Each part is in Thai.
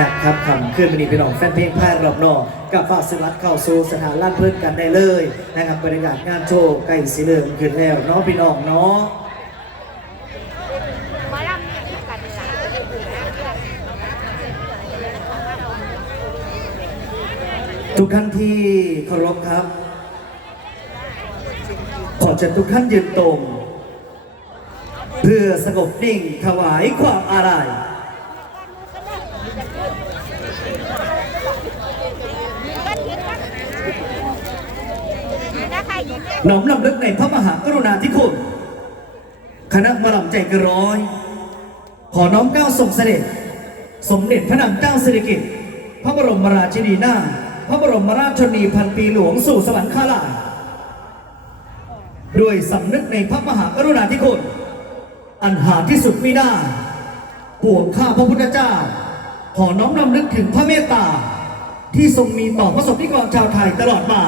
นะครับคำขึ้นมันนี่พี่น้องแฟนเพลงพายรอบนอกกับฝากสลัดเข้าสู่สถานลั่นเพื่อนกันได้เลยนะครับบรรยากาศงานโชว์ใกล้สีเหลืองขึ้นแล้วเนาะพี่น้องเนาะหมอลำเนี่ยกันนี่ล่ะทุกท่านที่เคารพครับ ขอเชิญทุกท่านยืนตรง เพื่อสงบนิ่งถวายความอาลัย นะคะยิ้มน้อมลำลึกในพระมหากรุณาธิคุณ คณะมะลำใจกระร้อย ขอน้อมเกล้าส่งเสด็จ สมเด็จพระนางเจ้าสิริกิติ์พระบรมราชินีนาถพระบรมราชชนีพันปีหลวงสู่สวรรคาลาด้วยสำนึกในพระมหากรุณาธิคุณ อันหาที่สุดไม่ได้ปวงข้าพระพุทธเจ้า ขอน้อมรำลึกถึงพระเมตตา ที่ทรงมีต่อพระสงฆ์นิกรชาวไทยตลอดมา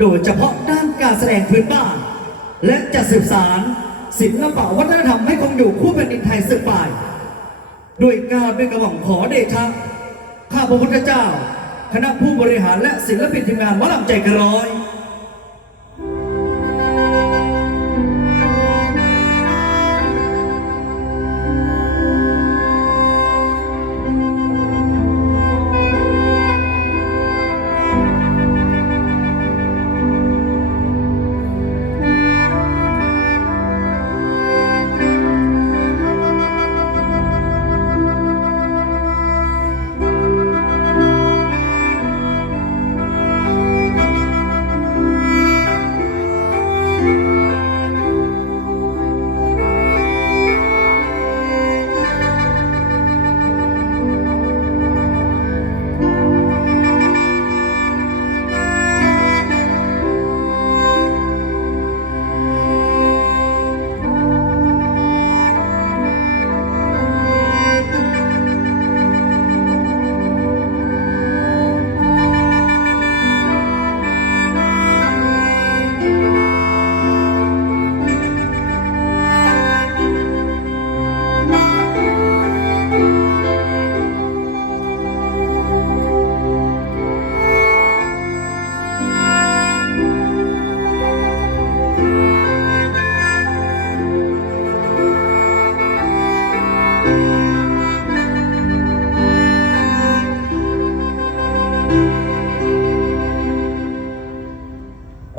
โดยเฉพาะด้านการแสดงพื้นบ้าน และจะสืบสารศิลปะวัฒนธรรมให้คงอยู่คู่แผ่นดินไทยสืบไปด้วยกล้ารด้วยกระหม่อมขอเดชะข้าพระพุทธเจ้า คณะผู้บริหารและศิลปินทีมงานวัลลำใจกระร้อย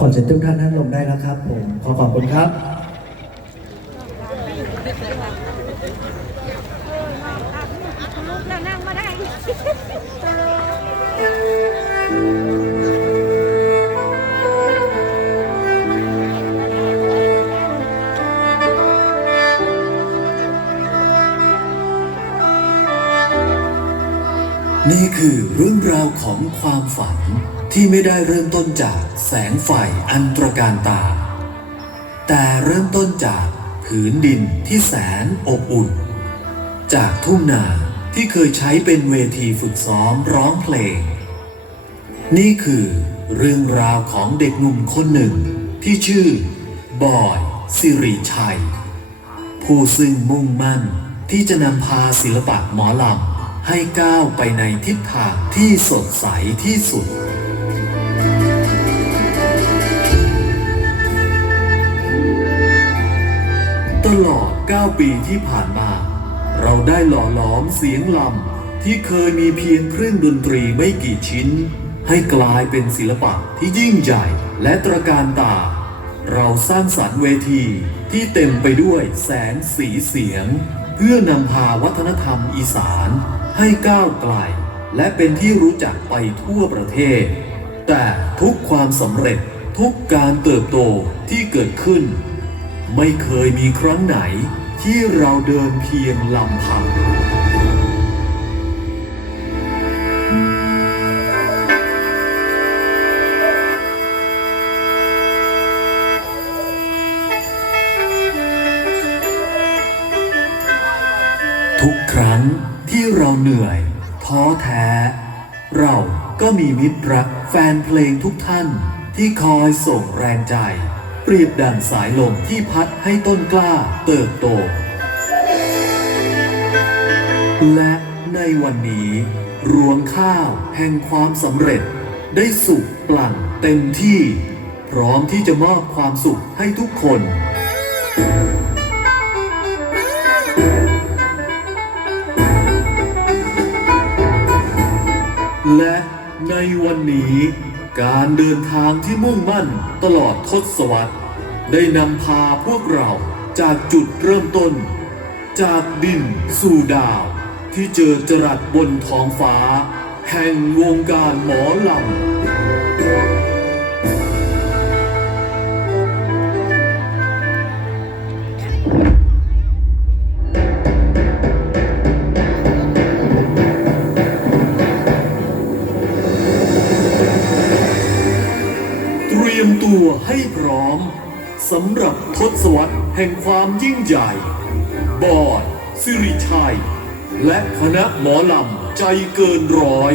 ขอเชิญทุกท่านนั่งลงได้แล้วครับผมขอขอบคุณครับ ของความฝันที่ไม่ได้เริ่มต้นจากแสงไฟอันตรการตา แต่เริ่มต้นจากผืนดินที่แสนอบอุ่น จากทุ่งนาที่เคยใช้เป็นเวทีฝึกซ้อมร้องเพลง นี่คือเรื่องราวของเด็กหนุ่มคนหนึ่งที่ชื่อ บอยสิริชัย ผู้ซึ่งมุ่งมั่นที่จะนำพาศิลปะหมอลำ ให้ก้าวไปในทิศทางที่สดใสที่สุด ตลอด 9 ปีที่ผ่านมา เราได้หล่อหลอมเสียงลำที่เคยมีเพียงเครื่องดนตรีไม่กี่ชิ้น ให้กลายเป็นศิลปะที่ยิ่งใหญ่และตระการตา เราสร้างสรรค์เวทีที่เต็มไปด้วยแสงสีเสียงเพื่อนำพาวัฒนธรรมอีสาน ให้ก้าวไกลและเป็นที่รู้จักไปทั่วประเทศ แต่ทุกความสำเร็จทุกการเติบโตที่เกิดขึ้น ไม่เคยมีครั้งไหนที่เราเดินเพียงลำพังทุกครั้ง ที่เราเหนื่อยท้อแท้ เราก็มีมิตรรักแฟนเพลงทุกท่านที่คอยส่งแรงใจ เปรียบดังสายลมที่พัดให้ต้นกล้าเติบโต และในวันนี้ รวงข้าวแห่งความสำเร็จ ได้สุกปลั่นเต็มที่ พร้อมที่จะมอบความสุขให้ทุกคน วันนี้การเดินทางที่มุ่งมั่นตลอดทศวรรษ ได้นำพาพวกเราจากจุดเริ่มต้น จากดินสู่ดาว ที่เจอจรัสบนท้องฟ้า แห่งวงการหมอลำ สำหรับทศวรรษแห่งความยิ่งใหญ่ บอดสิริชัย และคณะหมอลำใจเกินร้อย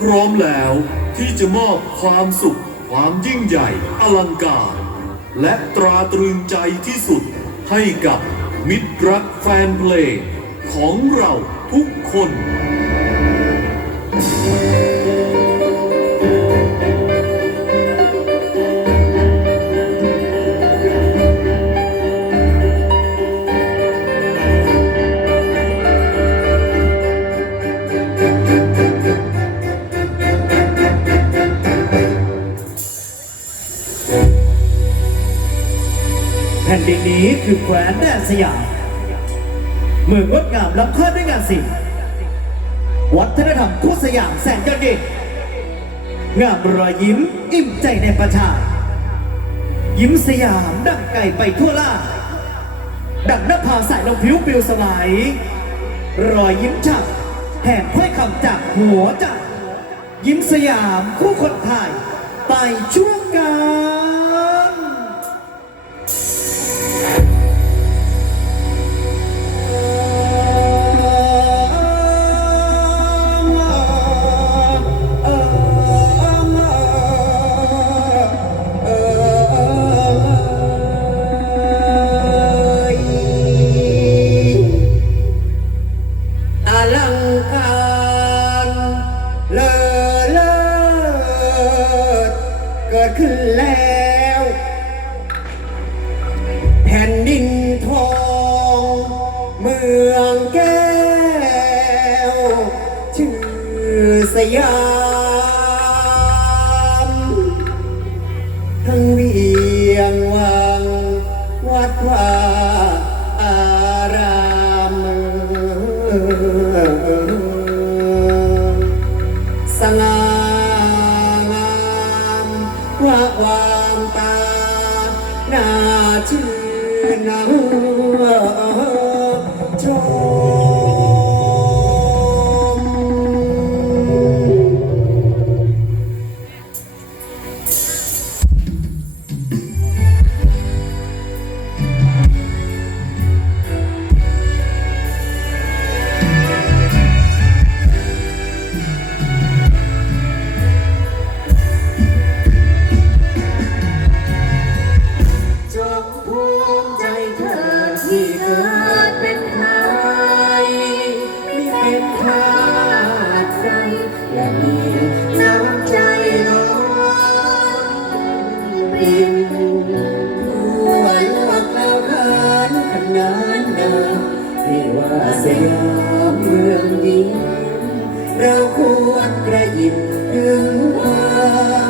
พร้อมแล้วที่จะมอบความสุข ความยิ่งใหญ่อลังการ และตราตรึงใจที่สุดให้กับมิตรรักแฟนเพลงของเราทุกคน แผ่นดินนี้คือแคว้นแดนสยาม เมืองงดงามล้ำค่าด้วยงานศิลป์วัฒนธรรมทั่สยามแสนยอดเยี่ยมงามรอยยิ้มอิ่มใจในประชา ยิ้มสยามดังไก่ไปทั่วล่า ดังนภาสายลงผิวปิวสลายรอยยิ้มฉับแห่งถ้อยคำจากหัวใจยิ้มสยามคู่คนไทยไปช่วง เกิดขึ้นแล้ว แผ่นดินทอง เมืองแก้ว ชื่อสยาม น ว่าสยามเมืองยิ้มเราควรกระยิบถึงความ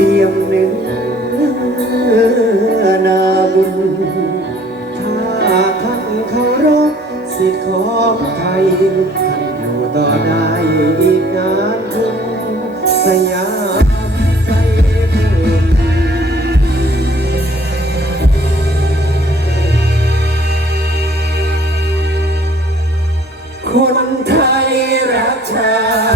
เสียงเนื้อนาบุญถ้าขัานเคารพสิทธิของไทยท่านอยู่ต่อได้อีกนานคุณสยามใจเพื่อคนไทยรักชา